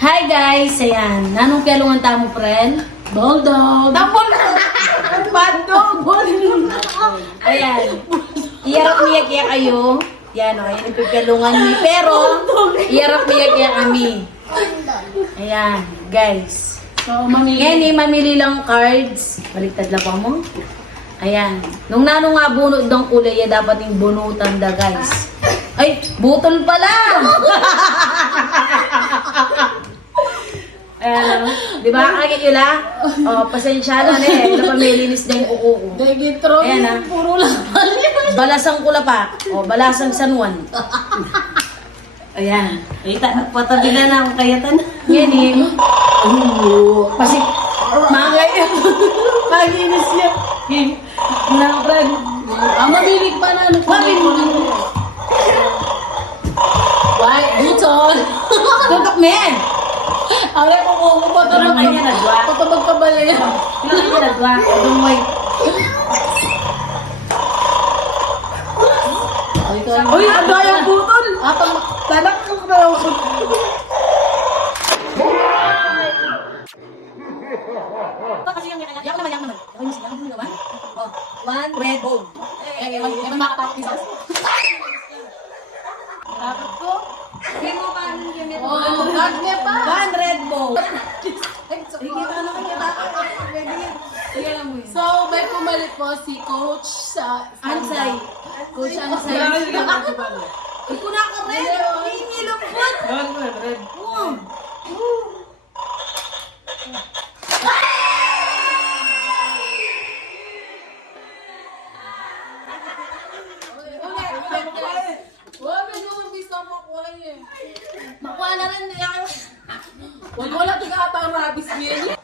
Hi guys! Ayan. Nanong kelungan tamo, friend? Bulldog! Tapon na! Bandog! Ayan. Iyarap niya kayo. Yan o. Ayan yung kelungan niya. Pero, iyarap niya kami. Ayan. Guys. So, mamili. Yan mamili lang cards. Baliktad lang pa mo. Ayan. Nung nanong nga bunod ng kulay, dapat yung bunutan da guys. Ay, butol pala! Ayan, di ba? Kakit yun lang? O, pasensya na napamilinis na yung kuko ko. Dagitro. Ayan na. Puro lang. Balasang kula o, balasang San Juan. Ayan. Kita, patabi na lang kayatan. Yan eh. Kasi, mangay. Maginis yan. Na, friend. Mabilig pa na. Mabilig. Why? Butol. Tutok mo yan. Ang ko kung patabag Ano kanya nagwa? patabag ka ba na yan? Kailangan niya nagwa. Dumoy. Uy, ang dayang butol. Tanak ko na lang. Kasi yung yak naman. Ako yung silang naman. Oh, one red bone. May makatapos isa. Dapat ko. Hindi mo pa anong ganito. Oh, God niya pa. One red bone. Sige, Ano kanya Sige lang mo yun. So, may pumalit po si Coach sa Ansay. Coach Ansay. Ay, kuna ka red. Hindi lambot. Red. Makuha na rin. Wala ito ka ata ang rabies niya.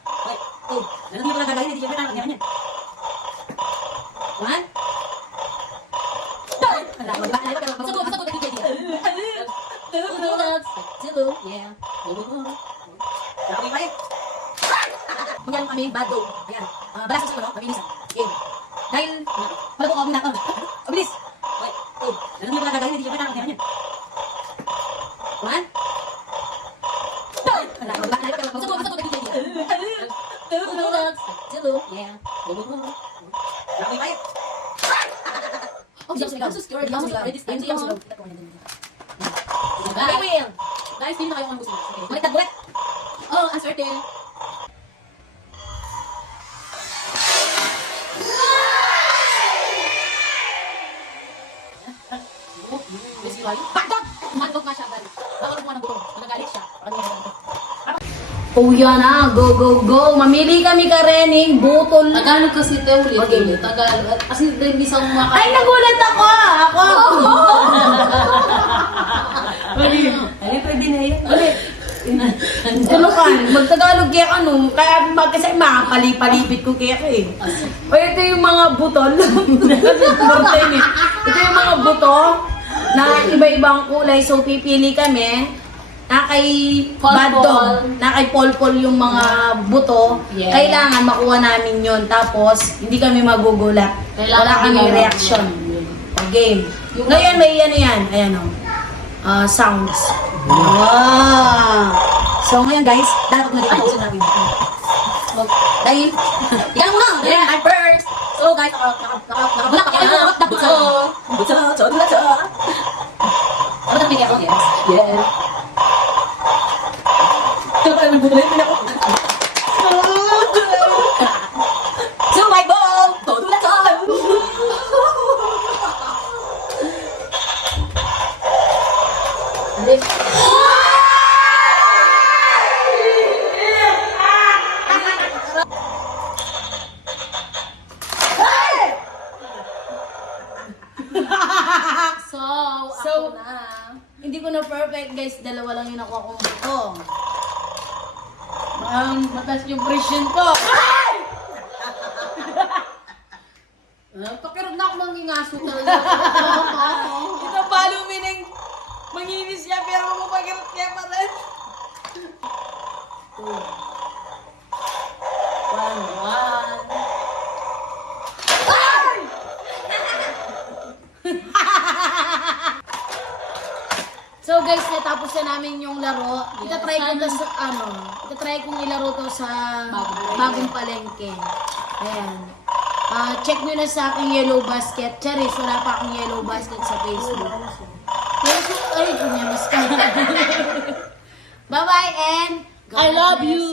Hindi ko nagagawin. Hindi ko nagagawin. One. Two. Yeah. Kunyan kami, bad dog. Ayan. Balas sa kami minsan. Game. Dahil, wala ko kami nakam. Bilis. Wait. Hindi ko nagagawin. Hindi ko nagagawin. One. Yeah. I'm so scared. I will. Guys, hindi na kayo ang gusto. May tagwet. Oh, uncertain. Bagdog! Mandog nga siya, galit. Bawal mo ng butong. Nagalit siya. Oh, yan na. Go, go, go. Mamili kami ka rening. Butol. Tagalog kasi Teuli. Okay. Tagalog. Kasi hindi sa mga Ay, nagulat ako. Ako. Ay, pwede na yan. Tulukan. Magtagalog kaya ano. Kaya kasi makapalipalipit ko kaya eh. O ito yung mga butol. Ito yung mga buto na iba-ibang kulay. So, pipili kami. Na kay Badong, na kay Polpol yung mga buto, Yeah. kailangan makuha namin yon. Tapos, hindi kami magugulat. Wala kami reaction. Game. Ngayon, may ano yan. Ayan o. Sounds. Wow! So, ngayon guys, dapat ko na dito sinabi mo. Dahil, ikaw mo lang! Yeah, I'm first! So guys, nakabulak ako na the buto! Buto! Buto! Ano na pinili ako? Yes. Yeah. Ito pa naman buto na ako. So, my ball! Todo na to! So, ako na. hindi ko na perfect guys, dalawa lang yung nakuha kong buto. Mataas yung presyon ko. Pakirog na ako mangingaso talaga. Ito palo mining manginis niya pero mapagirot niya pa rin. One. So guys, natapos na namin yung laro. Itatry ko to sa, itatry kong ilaro to sa bagong palengke. Ayan. Check nyo na sa aking yellow basket. Charis, wala pa akong yellow basket sa Facebook. Ay, kunyamas ka. Bye-bye and God I love bless. you.